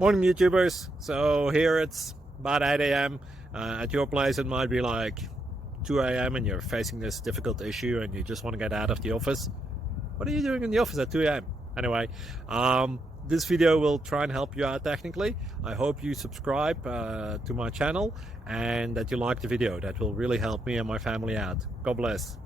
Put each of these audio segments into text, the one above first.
Morning YouTubers. So here it's about 8 a.m. At your place it might be like 2 a.m. and you're facing this difficult issue and you just want to get out of the office. What are you doing in the office at 2 a.m.? Anyway, this video will try and help you out technically. I hope you subscribe to my channel and that you like the video. That will really help me and my family out. God bless.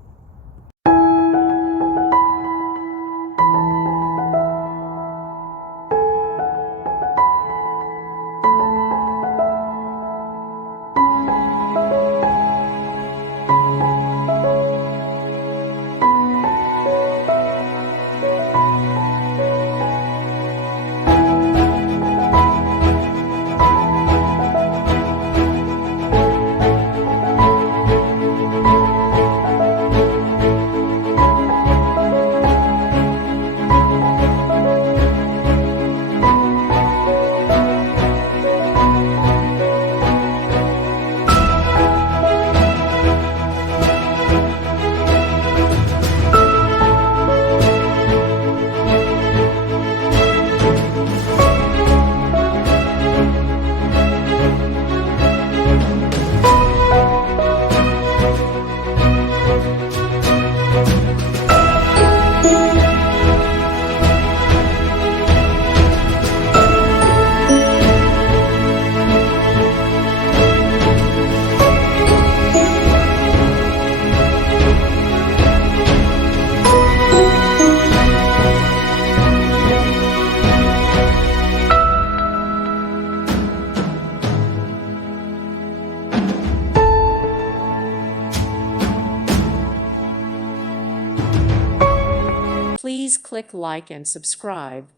Please click like and subscribe.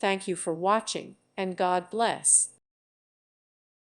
Thank you for watching, and God bless.